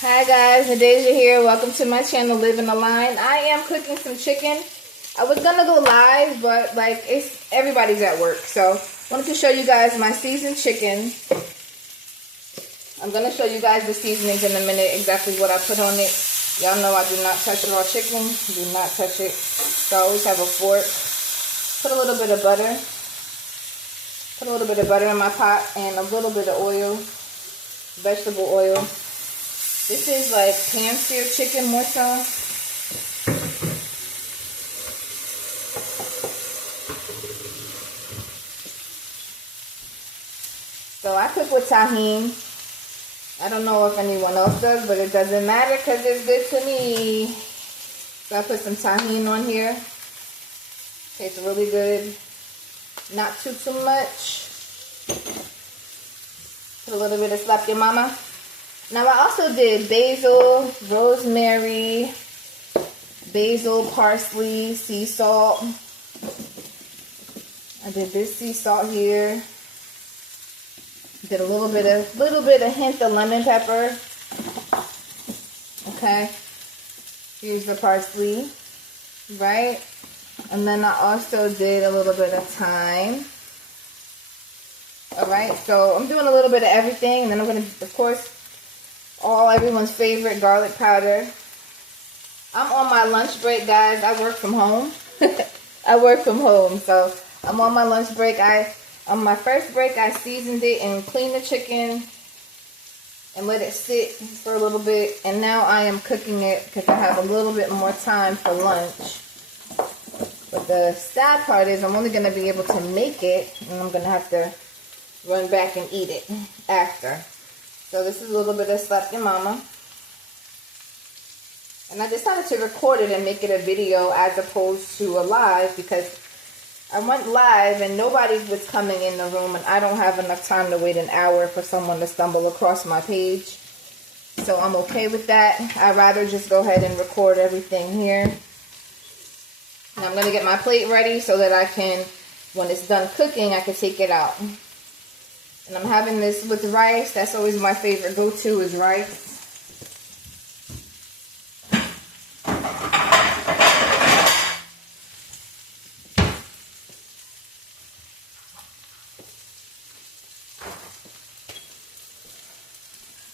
Hi guys, Nadeja here. Welcome to my channel, Living the Line. I am cooking some chicken. I was gonna go live, but everybody's at work, so I wanted to show you guys my seasoned chicken. I'm gonna show you guys the seasonings in a minute, exactly what I put on it. Y'all know I do not touch raw chicken. Do not touch it. So I always have a fork. Put a little bit of butter. Put a little bit of butter in my pot and a little bit of oil, vegetable oil. This is like pan-seared chicken more so. So I cook with tajin. I don't know if anyone else does, but it doesn't matter because it's good to me. So I put some tajin on here. Tastes really good. Not too much. Put a little bit of slap your mama. Now I also did basil, rosemary, basil, parsley, sea salt. I did this sea salt here. Did a little bit of hint of lemon pepper. Okay. Here's the parsley, right? And then I also did a little bit of thyme. All right. So I'm doing a little bit of everything, and then I'm gonna, of course, everyone's favorite garlic powder. I'm on my lunch break, guys. I work from home. I work from home, so I'm on my lunch break. On my first break, I seasoned it and cleaned the chicken and let it sit for a little bit. And now I am cooking it because I have a little bit more time for lunch. But the sad part is I'm only going to be able to make it, and I'm going to have to run back and eat it after. So this is a little bit of slap your mama. And I decided to record it and make it a video as opposed to a live because I went live and nobody was coming in the room, and I don't have enough time to wait an hour for someone to stumble across my page. So I'm okay with that. I'd rather just go ahead and record everything here. And I'm going to get my plate ready so that I can, when it's done cooking, I can take it out. And I'm having this with rice. That's always my favorite go-to is rice.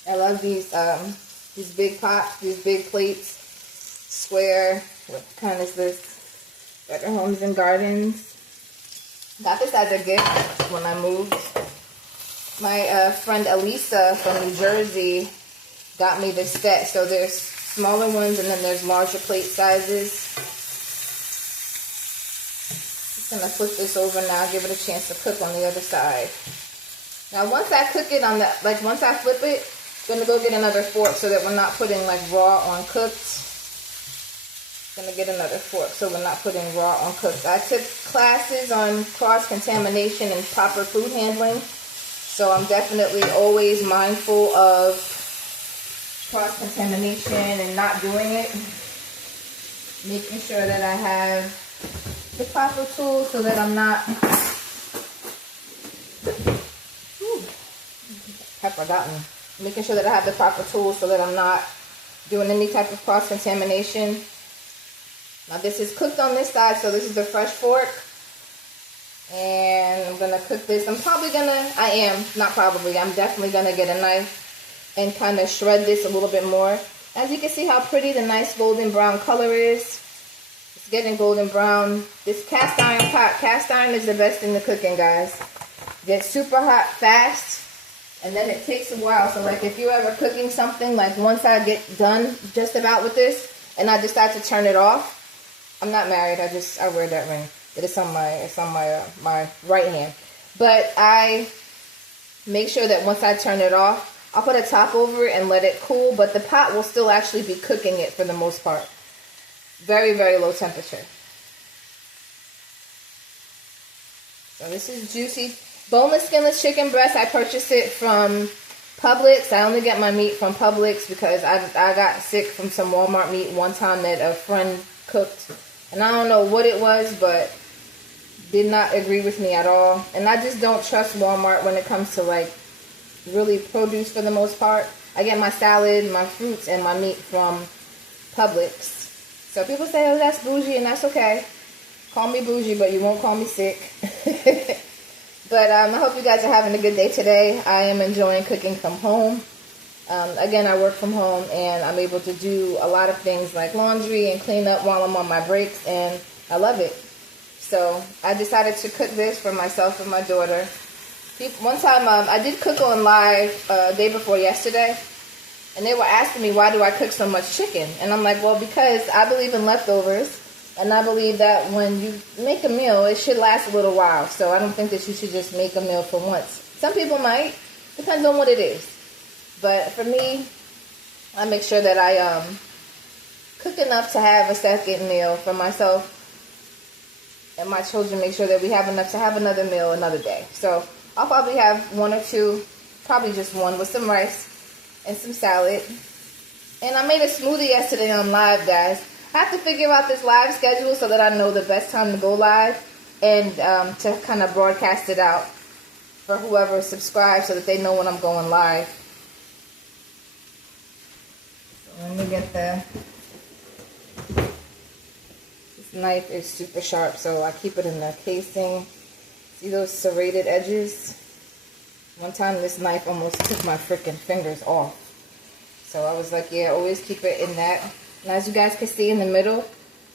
I love these big pots, these big plates, square. What kind is this? Better Homes and Gardens. Got this as a gift when I moved. My friend Elisa from New Jersey got me this set. So there's smaller ones and then there's larger plate sizes. Just gonna flip this over now, give it a chance to cook on the other side. Now once I cook it on the, once I flip it, I'm gonna go get another fork so that we're not putting raw on cooked. Gonna get another fork so we're not putting raw on cooked. I took classes on cross-contamination and proper food handling, so I'm definitely always mindful of cross-contamination and not doing it. Making sure that I have the proper tools so that I'm not. Pepper got me. Making sure that I have the proper tools so that I'm not doing any type of cross-contamination. Now this is cooked on this side, so this is the fresh fork. And I'm going to cook this. I'm definitely going to get a knife and kind of shred this a little bit more. As you can see how pretty the nice golden brown color is. It's getting golden brown. This cast iron pot, cast iron is the best thing to cooking, guys. Gets super hot fast. And then it takes a while. So if you're ever cooking something, once I get done just about with this and I decide to turn it off, I'm not married, I wear that ring. It's on my right hand. But I make sure that once I turn it off, I'll put a top over it and let it cool, but the pot will still actually be cooking it for the most part. Very, very low temperature. So this is juicy. Boneless, skinless chicken breast. I purchased it from Publix. I only get my meat from Publix because I got sick from some Walmart meat one time that a friend cooked. And I don't know what it was, but did not agree with me at all. And I just don't trust Walmart when it comes to really produce for the most part. I get my salad, my fruits, and my meat from Publix. So people say, oh, that's bougie, and that's okay. Call me bougie, but you won't call me sick. But I hope you guys are having a good day today. I am enjoying cooking from home. Again, I work from home, and I'm able to do a lot of things like laundry and clean up while I'm on my breaks, and I love it. So I decided to cook this for myself and my daughter. One time I did cook on live day before yesterday, and they were asking me, why do I cook so much chicken? And I'm like, well, because I believe in leftovers, and I believe that when you make a meal, it should last a little while. So I don't think that you should just make a meal for once. Some people might, depends on what it is. But for me, I make sure that I cook enough to have a second meal for myself, and my children make sure that we have enough to have another meal another day. So I'll probably have one or two, probably just one, with some rice and some salad. And I made a smoothie yesterday on live, guys. I have to figure out this live schedule so that I know the best time to go live, and to kind of broadcast it out for whoever subscribes so that they know when I'm going live. So let me get this knife is super sharp, so I keep it in the casing. See those serrated edges? One time this knife almost took my freaking fingers off. So I was like, yeah, always keep it in that. And as you guys can see in the middle,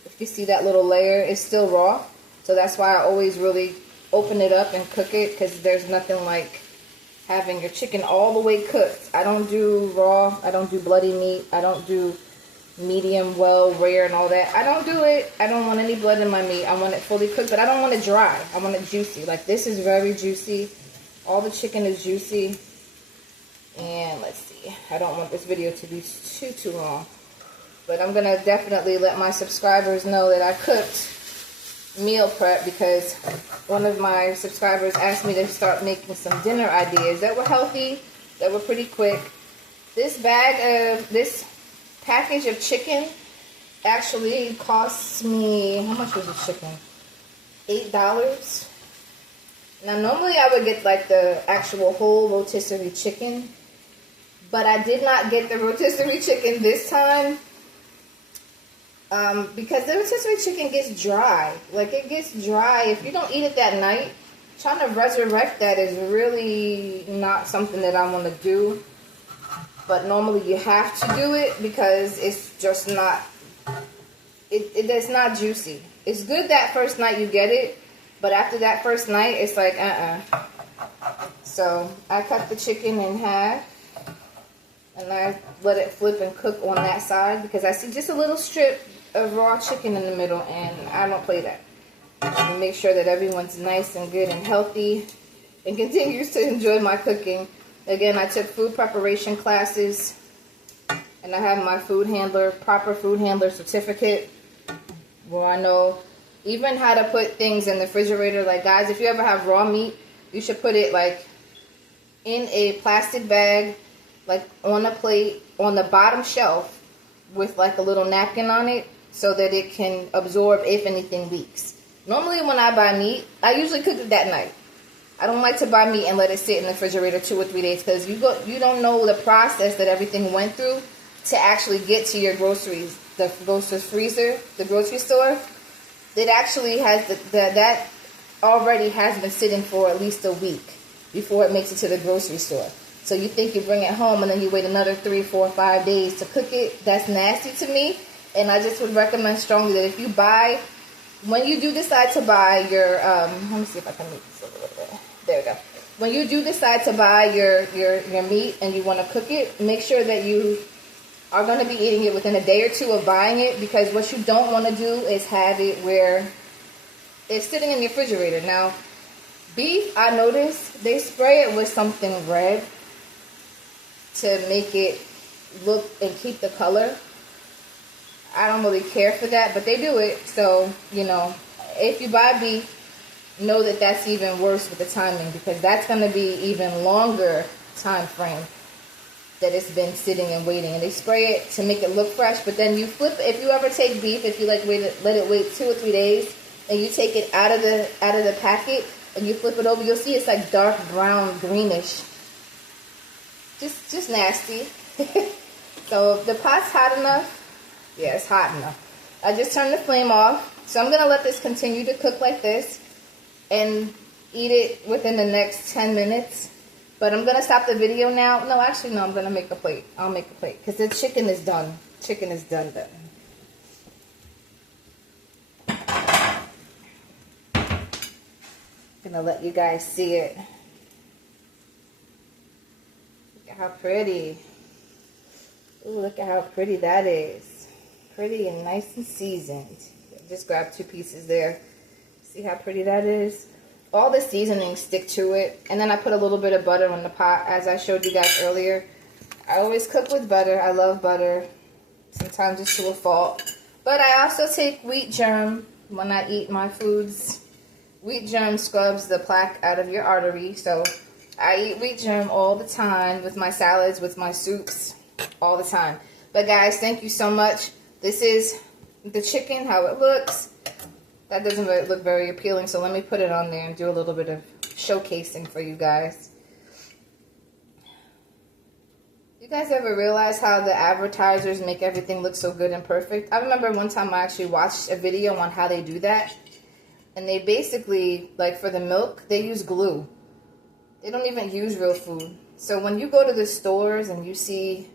if you see that little layer, it's still raw. So that's why I always really open it up and cook it, because there's nothing like having your chicken all the way cooked. I don't do raw. I don't do bloody meat. I don't do medium, well, rare, and all that. I don't do it. I don't want any blood in my meat. I want it fully cooked, but I don't want it dry. I want it juicy. Like, this is very juicy. All the chicken is juicy. And let's see. I don't want this video to be too long. But I'm going to definitely let my subscribers know that I cooked meal prep, because one of my subscribers asked me to start making some dinner ideas that were healthy, that were pretty quick. This package of chicken actually costs me, how much was the chicken? $8. Now normally I would get like the actual whole rotisserie chicken, but I did not get the rotisserie chicken this time, because the rotisserie chicken gets dry. Like, it gets dry if you don't eat it that night. Trying to resurrect that is really not something that I want to do. But normally you have to do it, because it's just not, it's not juicy. It's good that first night you get it, but after that first night, it's like, So I cut the chicken in half, and I let it flip and cook on that side, because I see just a little strip of raw chicken in the middle, and I don't play that. I make sure that everyone's nice and good and healthy and continues to enjoy my cooking. Again, I took food preparation classes, and I have my proper food handler certificate, where I know even how to put things in the refrigerator. Like, guys, if you ever have raw meat, you should put it like in a plastic bag, like on a plate on the bottom shelf with like a little napkin on it, so that it can absorb if anything leaks. Normally when I buy meat, I usually cook it that night. I don't like to buy meat and let it sit in the refrigerator 2 or 3 days, because you don't know the process that everything went through to actually get to your groceries. The grocer's freezer, the grocery store, it actually has that already has been sitting for at least a week before it makes it to the grocery store. So you think you bring it home and then you wait another 3, 4, 5 days to cook it. That's nasty to me. And I just would recommend strongly that if you buy, when you do decide to buy your, let me see if I can make this a little bit. There we go. When you do decide to buy your meat and you want to cook it, make sure that you are going to be eating it within a day or 2 of buying it, because what you don't want to do is have it where it's sitting in your refrigerator. Now, beef, I noticed they spray it with something red to make it look and keep the color. I don't really care for that, but they do it. So, you know, if you buy beef, know that that's even worse with the timing, because that's going to be even longer time frame that it's been sitting and waiting. And they spray it to make it look fresh, but then you flip it. If you ever take beef, if you like let it wait 2 or 3 days, and you take it out of the packet and you flip it over, you'll see it's like dark brown, greenish. Just nasty. So if the pot's hot enough, yeah, it's hot enough. I just turned the flame off. So I'm going to let this continue to cook like this and eat it within the next 10 minutes. But I'm going to stop the video now. No, actually, no, I'm going to make a plate. I'll make a plate because the chicken is done. Chicken is done. I'm going to let you guys see it. Look at how pretty. Ooh, look at how pretty that is. Pretty and nice and seasoned. Just grab 2 pieces there. See how pretty that is? All the seasonings stick to it. And then I put a little bit of butter on the pot, as I showed you guys earlier. I always cook with butter. I love butter. Sometimes it's to a fault. But I also take wheat germ when I eat my foods. Wheat germ scrubs the plaque out of your artery. So I eat wheat germ all the time with my salads, with my soups. All the time. But guys, thank you so much. This is the chicken, how it looks. That doesn't look very appealing, so let me put it on there and do a little bit of showcasing for you guys. You guys ever realize how the advertisers make everything look so good and perfect? I remember one time I actually watched a video on how they do that. And they basically, like for the milk, they use glue. They don't even use real food. So when you go to the stores and you see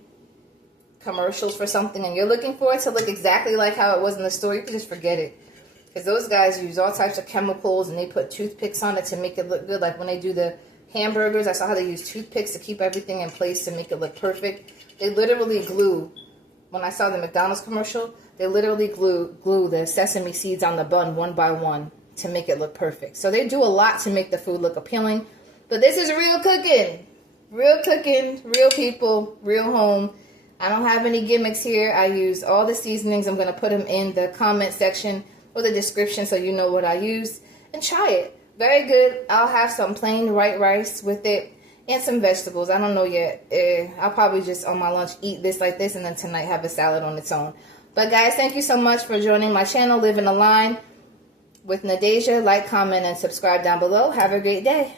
commercials for something and you're looking for it to look exactly like how it was in the store, you can just forget it. Because those guys use all types of chemicals and they put toothpicks on it to make it look good. Like when they do the hamburgers, I saw how they use toothpicks to keep everything in place to make it look perfect. They literally glue, when I saw the McDonald's commercial, they literally glue the sesame seeds on the bun one by one to make it look perfect. So they do a lot to make the food look appealing. But this is real cooking. Real cooking, real people, real home. I don't have any gimmicks here. I use all the seasonings. I'm going to put them in the comment section or the description so you know what I use. And try it. Very good. I'll have some plain white rice with it and some vegetables. I don't know yet. I'll probably just on my lunch eat this like this and then tonight have a salad on its own. But guys, thank you so much for joining my channel, Living a Line with Nadeja. Like, comment, and subscribe down below. Have a great day.